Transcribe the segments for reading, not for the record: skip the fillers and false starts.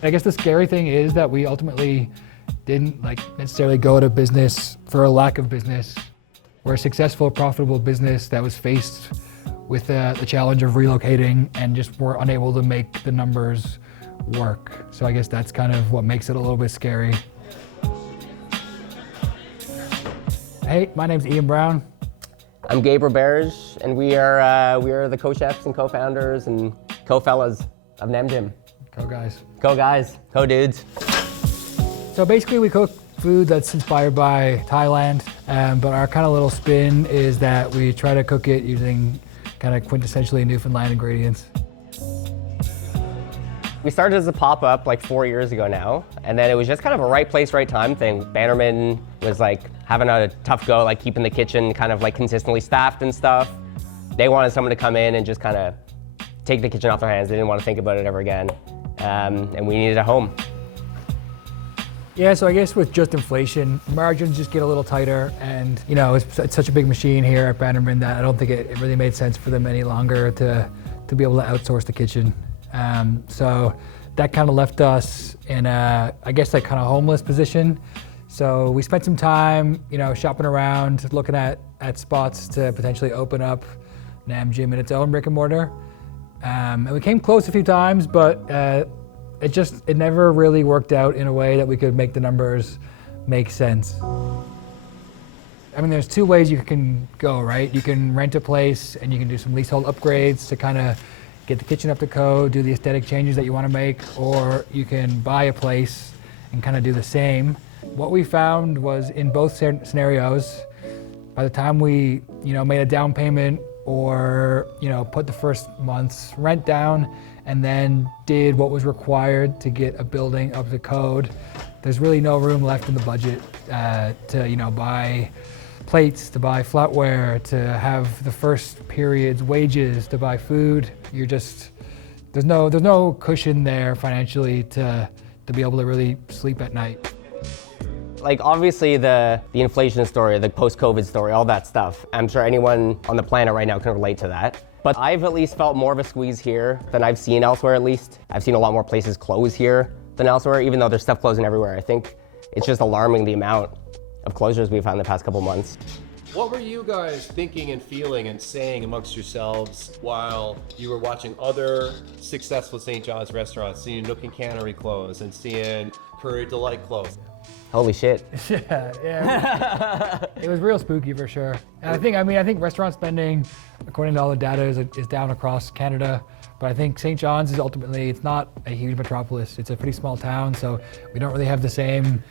I guess the scary thing is that we ultimately didn't necessarily go to business for a lack of business. We're a successful, profitable business that was faced with the challenge of relocating and just were unable to make the numbers work. So I guess that's kind of what makes it a little bit scary. Hey, my name's Ian Brown. I'm Gabe Roberge, and we are the co-chefs and co-founders and co-fellas of Namjim. Co-guys. Co-guys, co-dudes. So basically we cook food that's inspired by Thailand, but our kind of little spin is that we try to cook it using kind of quintessentially Newfoundland ingredients. We started as a pop-up like 4 years ago now, and then it was just kind of a right place, right time thing. Bannerman was like having a tough go, like keeping the kitchen kind of like consistently staffed and stuff. They wanted someone to come in and just kind of take the kitchen off their hands. They didn't want to think about it ever again, and we needed a home. Yeah, so I guess with just inflation, margins just get a little tighter, and you know, it's such a big machine here at Bannerman that I don't think it really made sense for them any longer to be able to outsource the kitchen. So that kind of left us in a, I guess, like kind of homeless position. So we spent some time, you know, shopping around, looking at spots to potentially open up Namjim in its own brick and mortar. And we came close a few times, but it never really worked out in a way that we could make the numbers make sense. I mean, there's two ways you can go, right? You can rent a place and you can do some leasehold upgrades to kind of get the kitchen up to code, do the aesthetic changes that you want to make, or you can buy a place and kind of do the same. What we found was in both scenarios, by the time we, you know, made a down payment or, you know, put the first month's rent down and then did what was required to get a building up to code, there's really no room left in the budget to, you know, buy plates, to buy flatware, to have the first period's wages, to buy food. There's no cushion there financially to be able to really sleep at night. Like obviously the inflation story, the post-COVID story, all that stuff, I'm sure anyone on the planet right now can relate to that. But I've at least felt more of a squeeze here than I've seen elsewhere at least. I've seen a lot more places close here than elsewhere, even though there's stuff closing everywhere. I think it's just alarming the amount of closures we've had in the past couple months. What were you guys thinking and feeling and saying amongst yourselves while you were watching other successful St. John's restaurants, seeing Nook and Cannery close and seeing Prairie Delight close? Holy shit. Yeah. It was real spooky for sure. And I think restaurant spending, according to all the data, is down across Canada. But I think St. John's is ultimately, it's not a huge metropolis. It's a pretty small town, so we don't really have the same,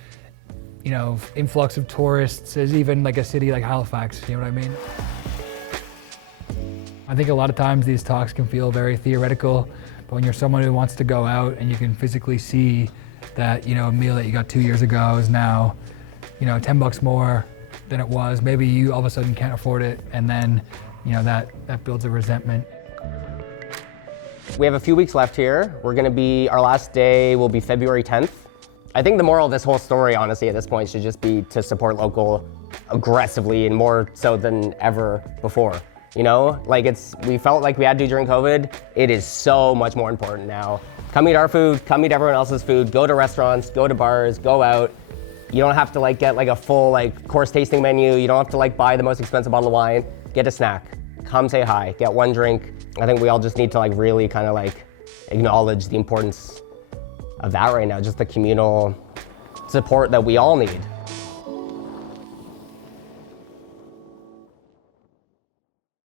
you know, influx of tourists as even like a city like Halifax, you know what I mean? I think a lot of times these talks can feel very theoretical, but when you're someone who wants to go out and you can physically see that, you know, a meal that you got 2 years ago is now, you know, $10 more than it was, maybe you all of a sudden can't afford it, and then, you know, that builds a resentment. We have a few weeks left here. Our last day will be February 10th. I think the moral of this whole story, honestly, at this point should just be to support local aggressively and more so than ever before. You know, like we felt like we had to during COVID. It is so much more important now. Come eat our food, come eat everyone else's food, go to restaurants, go to bars, go out. You don't have to like get like a full like course tasting menu. You don't have to like buy the most expensive bottle of wine. Get a snack, come say hi, get one drink. I think we all just need to like really kind of like acknowledge the importance of that right now, just the communal support that we all need.